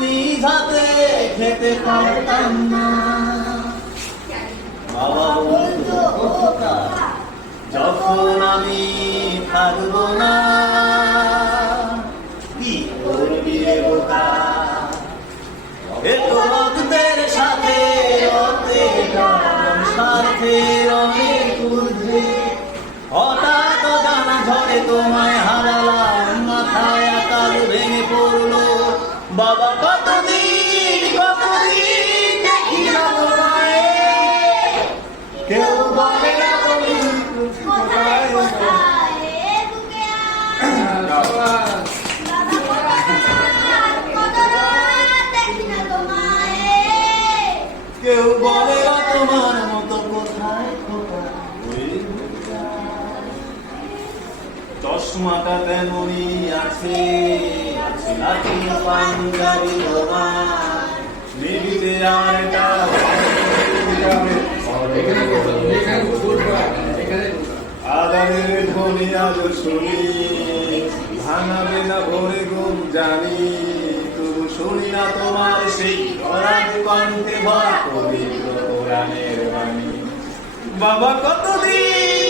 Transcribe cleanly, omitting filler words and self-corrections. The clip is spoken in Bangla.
নিজ হাতে খেতে পারতাম না। বাবা বলতো খোকা, যখন আমি থাকবো না, কি করবি রে বোকা? একটু রক্তের সাথে স্বার্থের অনেক ঊর্ধ্বে, হঠাৎ জানা ঝড়ে তোমায় হারালাম, মাথায় আকাশ ভেঙে পড়লো। বাবা কতদিন দেখি না তোমায়, কেউ বলে না তুমি কোথায় কোথায়। কেউ বলে না তোমার মতো কোথায় কোথায়। চশমাটা তেমনই আছে, লাঠি পাঞ্জাবি তোমার, নিবিতে আর এটা আদারের ধ্বনি আজ শুনি, ভাঙাবে না ভোরে ঘুম জানি, তবু শুনি না তোমার সেই অরাজ কণ্ঠে ভরা পবিত্র কোরআনের বাণী। বাবা কতদিন